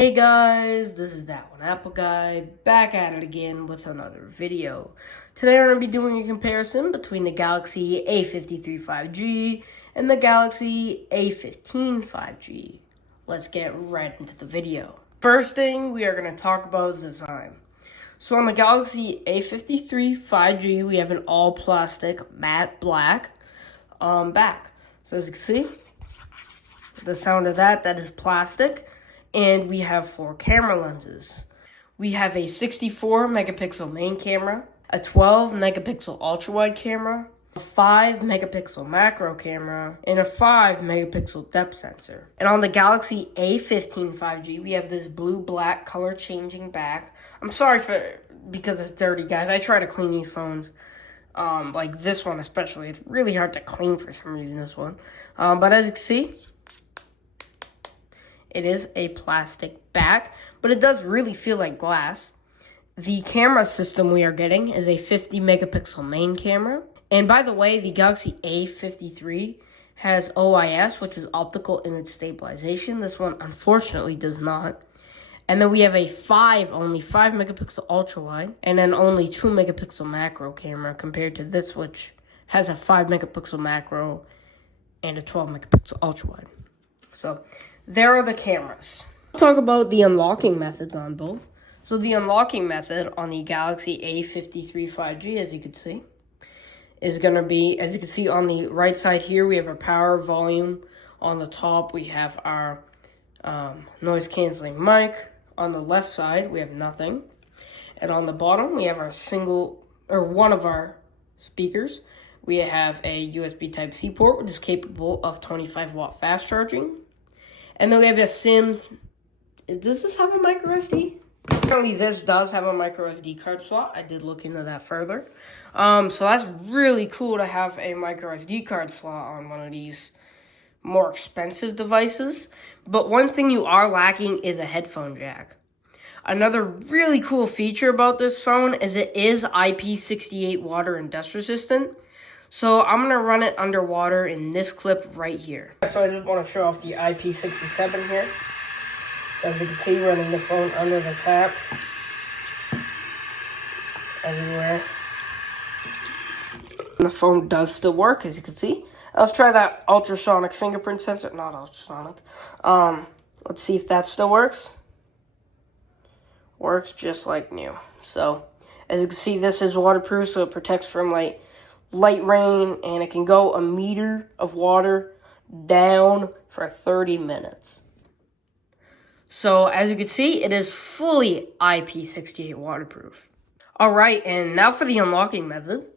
Hey guys, this is That One Apple Guy, back at it again with another video. Today I'm going to be doing a comparison between the Galaxy A53 5G and the Galaxy A15 5G. Let's get right into the video. First thing we are going to talk about is design. So on the Galaxy A53 5G, we have an all-plastic matte black back. So as you can see, the sound of that is plastic. And we have 4 camera lenses. We have a 64 megapixel main camera, a 12 megapixel ultra-wide camera, a 5 megapixel macro camera, and a 5 megapixel depth sensor. And on the Galaxy A15 5G, we have this blue-black color changing back. I'm sorry because it's dirty, guys. I try to clean these phones. Like this one especially. It's really hard to clean for some reason, this one. But as you can see, it is a plastic back, but it does really feel like glass. The camera system we are getting is a 50 megapixel main camera. And by the way, the Galaxy A53 has OIS, which is optical image stabilization. This one, unfortunately, does not. And then we have a 5 megapixel ultra wide, and then only 2 megapixel macro camera compared to this, which has a 5 megapixel macro and a 12 megapixel ultra wide. So there are the cameras. Let's talk about the unlocking methods on both. So the unlocking method on the Galaxy A53 5G, as you can see, is going to be, as you can see on the right side here, we have our power, volume. On the top, we have our noise canceling mic. On the left side, we have nothing. And on the bottom, we have our one of our speakers. We have a USB Type-C port, which is capable of 25-watt fast charging. And then we have a SIM. Does this have a micro SD? Apparently this does have a micro SD card slot. I did look into that further. So that's really cool to have a micro SD card slot on one of these more expensive devices. But one thing you are lacking is a headphone jack. Another really cool feature about this phone is it is IP68 water and dust resistant. So I'm going to run it underwater in this clip right here. So I just want to show off the IP67 here. As you can see, running the phone under the tap. Everywhere. And the phone does still work, as you can see. Let's try that ultrasonic fingerprint sensor. Not ultrasonic. Let's see if that still works. Works just like new. So, as you can see, this is waterproof, so it protects from light rain, and it can go a meter of water down for 30 minutes. So, as you can see, it is fully IP68 waterproof. Alright, and now for the unlocking method.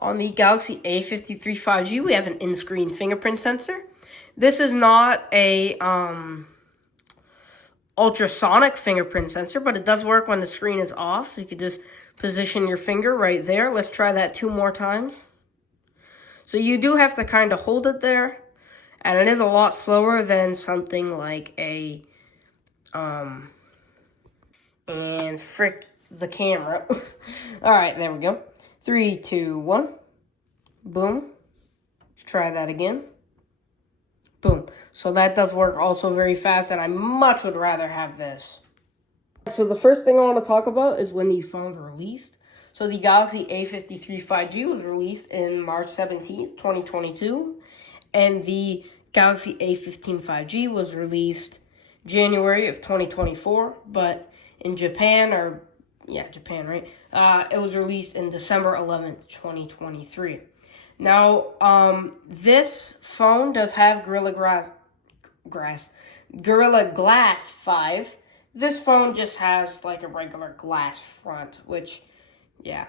On the Galaxy A53 5G, we have an in-screen fingerprint sensor. This is not a ultrasonic fingerprint sensor, but it does work when the screen is off, so you could just position your finger right there. Let's try that 2 more times. So you do have to kind of hold it there, and it is a lot slower than something like a, and frick the camera. Alright, there we go. 3, 2, 1. Boom. Let's try that again. Boom. So that does work also very fast, and I much would rather have this. So the first thing I want to talk about is when these phones were released. So the Galaxy A53 5G was released in March 17th, 2022. And the Galaxy A15 5G was released January of 2024. But in Japan, Japan, right? It was released in December 11th, 2023. Now, this phone does have Gorilla Glass 5. This phone just has like a regular glass front, which, yeah.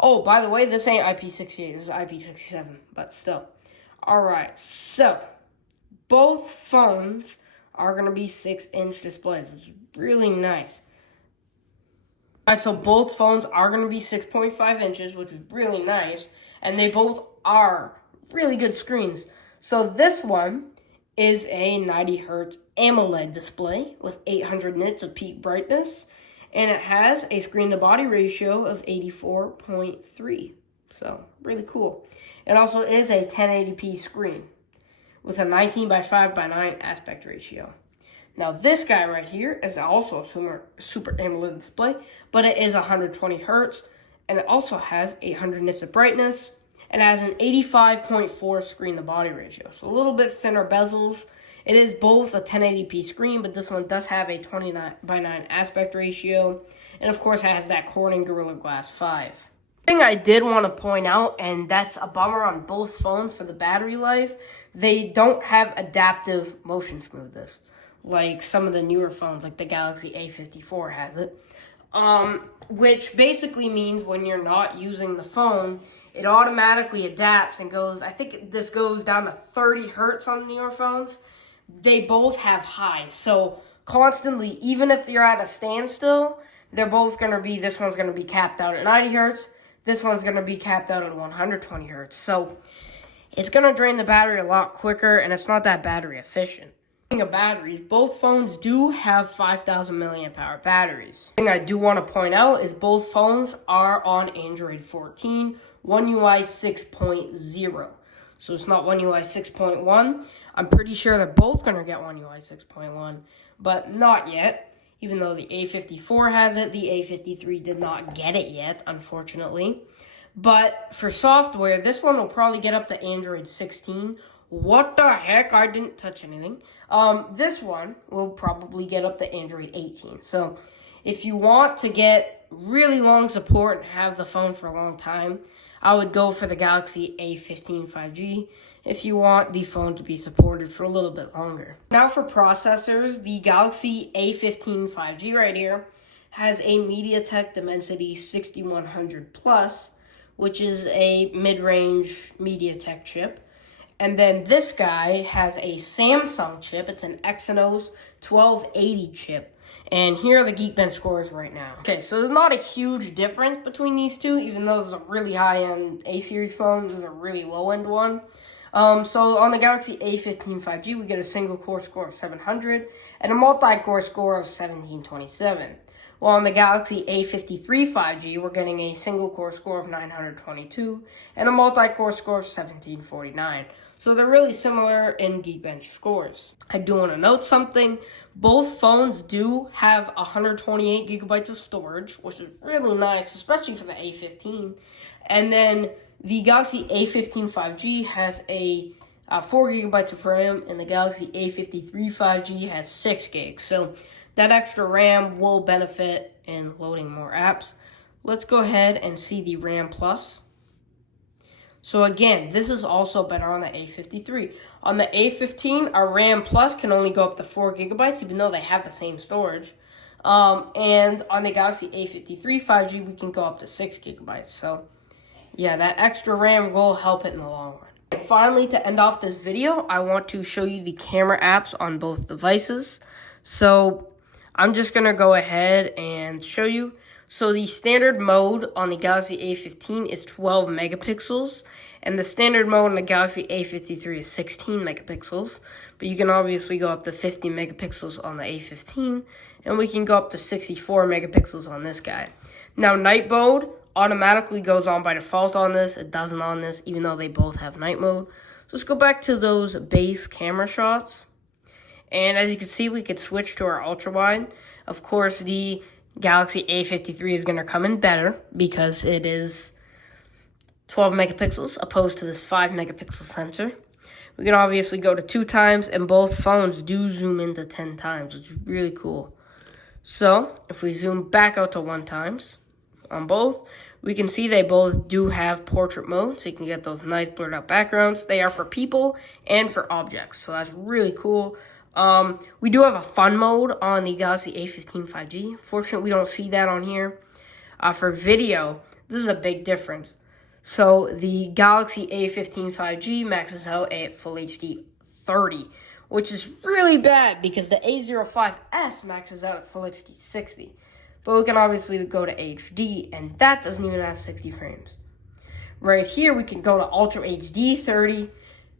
Oh, by the way, this ain't IP68, this is IP67, but still. Alright, so, both phones are going to be 6-inch displays, which is really nice. Alright, so both phones are going to be 6.5 inches, which is really nice, and they both are really good screens. So this one is a 90 Hz AMOLED display with 800 nits of peak brightness, and it has a screen-to-body ratio of 84.3. So, really cool. It also is a 1080p screen with a 19:5:9 aspect ratio. Now this guy right here is also a super AMOLED display, but it is 120 hertz, and it also has 800 nits of brightness, and has an 85.4 screen to body ratio. So a little bit thinner bezels. It is both a 1080p screen, but this one does have a 29:9 aspect ratio, and of course it has that Corning Gorilla Glass 5. Thing I did want to point out, and that's a bummer on both phones for the battery life, they don't have adaptive motion smoothness like some of the newer phones, like the Galaxy A54 has it, which basically means when you're not using the phone, it automatically adapts and goes, I think this goes down to 30 hertz on the newer phones. They both have high, so constantly, even if you're at a standstill, they're both going to be, this one's going to be capped out at 90 hertz, this one's going to be capped out at 120 hertz. So it's going to drain the battery a lot quicker, and it's not that battery efficient. Speaking of batteries, both phones do have 5,000 milliamp hour batteries. The thing I do want to point out is both phones are on Android 14, One UI 6.0. So it's not One UI 6.1. I'm pretty sure they're both going to get One UI 6.1, but not yet. Even though the A54 has it, the A53 did not get it yet, unfortunately. But for software, this one will probably get up to Android 16. What the heck? I didn't touch anything. This one will probably get up to Android 18. So if you want to get really long support and have the phone for a long time, I would go for the Galaxy A15 5G if you want the phone to be supported for a little bit longer. Now for processors, the Galaxy A15 5G right here has a MediaTek Dimensity 6100 Plus, which is a mid-range MediaTek chip. And then this guy has a Samsung chip. It's an Exynos 1280 chip. And here are the Geekbench scores right now. Okay, so there's not a huge difference between these two, even though this is a really high-end A-series phone. This is a really low-end one. So on the Galaxy A15 5G, we get a single-core score of 700 and a multi-core score of 1727. While on the Galaxy A53 5G, we're getting a single-core score of 922 and a multi-core score of 1749. So they're really similar in Geekbench scores. I do want to note something. Both phones do have 128 gigabytes of storage, which is really nice, especially for the A15. And then the Galaxy A15 5G has a 4 gigabytes of RAM, and the Galaxy A53 5G has 6 gigs. So that extra RAM will benefit in loading more apps. Let's go ahead and see the RAM Plus. So again, this is also better on the A53. On the A15, our RAM Plus can only go up to 4 gigabytes, even though they have the same storage. And on the Galaxy A53 5G, we can go up to 6 gigabytes. So yeah, that extra RAM will help it in the long run. And finally, to end off this video, I want to show you the camera apps on both devices. So I'm just going to go ahead and show you. So the standard mode on the Galaxy A15 is 12 megapixels, and the standard mode on the Galaxy A53 is 16 megapixels. But you can obviously go up to 50 megapixels on the A15, and we can go up to 64 megapixels on this guy. Now, night mode automatically goes on by default on this. It doesn't on this, even though they both have night mode. So let's go back to those base camera shots. And as you can see, we could switch to our ultra wide. Of course, the Galaxy A53 is going to come in better because it is 12 megapixels opposed to this 5 megapixel sensor. We can obviously go to 2 times, and both phones do zoom into 10 times, which is really cool. So if we zoom back out to 1 times on both, we can see they both do have portrait mode, so you can get those nice blurred out backgrounds. They are for people and for objects, so that's really cool. We do have a fun mode on the Galaxy A15 5G. Fortunately, we don't see that on here. For video, this is a big difference. So the Galaxy A15 5G maxes out at Full HD 30, which is really bad because the A05s maxes out at Full HD 60. But we can obviously go to HD, and that doesn't even have 60 frames. Right here, we can go to Ultra HD 30,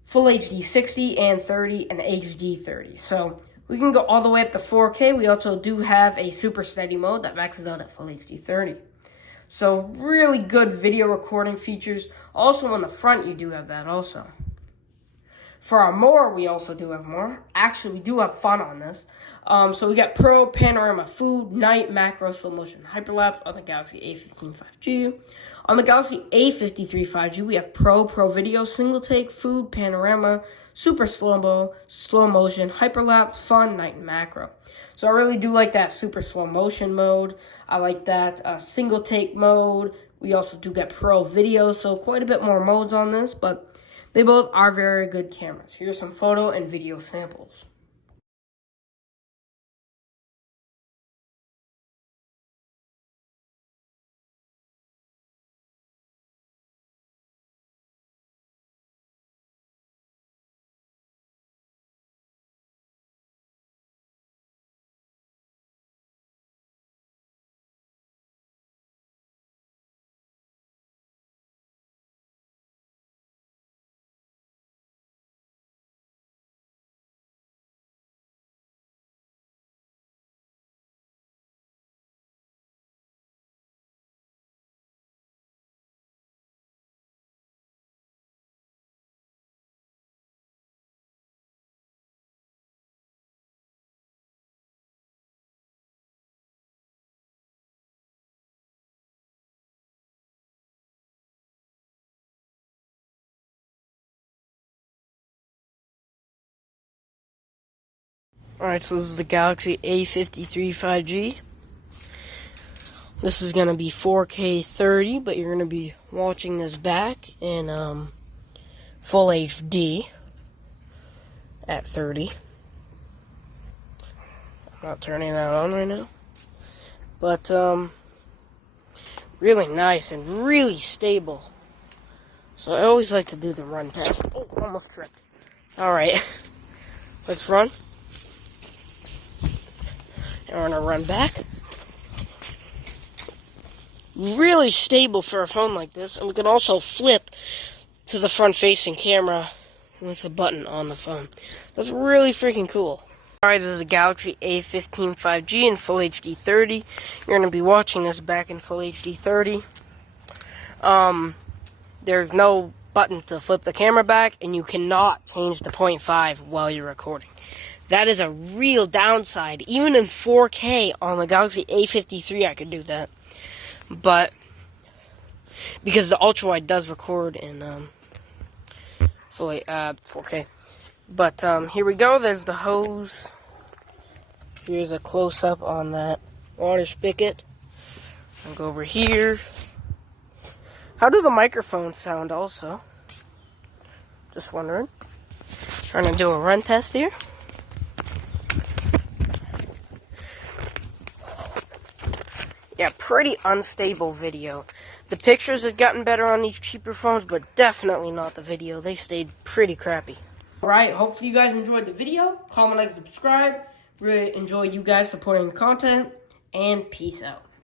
Full HD 60 and 30, and HD 30. So we can go all the way up to 4K. We also do have a super steady mode that maxes out at Full HD 30. So really good video recording features. Also on the front, you do have that also. For our more, we also do have more. Actually, we do have fun on this. So we got Pro, Panorama, Food, Night, Macro, Slow Motion, Hyperlapse on the Galaxy A15 5G. On the Galaxy A53 5G, we have Pro Video, Single Take, Food, Panorama, Super Slow-Mo, Slow Motion, Hyperlapse, Fun, Night, and Macro. So I really do like that Super Slow Motion mode. I like that Single Take mode. We also do get Pro Video, so quite a bit more modes on this, but they both are very good cameras. Here's some photo and video samples. Alright, so this is the Galaxy A53 5G. This is going to be 4K 30, but you're going to be watching this back in full HD at 30. I'm not turning that on right now. But, really nice and really stable. So I always like to do the run test. Oh, almost tripped. Alright, let's run. And we're going to run back. Really stable for a phone like this. And we can also flip to the front-facing camera with a button on the phone. That's really freaking cool. Alright, this is a Galaxy A15 5G in Full HD 30. You're going to be watching this back in Full HD 30. There's no button to flip the camera back, and you cannot change the 0.5 while you're recording. That is a real downside. Even in 4K on the Galaxy A53, I could do that. But, because the ultra-wide does record in fully 4K. But, here we go. There's the hose. Here's a close-up on that water spigot. I'll go over here. How do the microphones sound also? Just wondering. Trying to do a run test here. Yeah, pretty unstable video. The pictures have gotten better on these cheaper phones, but definitely not the video. They stayed pretty crappy. Alright, hopefully you guys enjoyed the video. Comment, like, subscribe. Really enjoy you guys supporting the content. And peace out.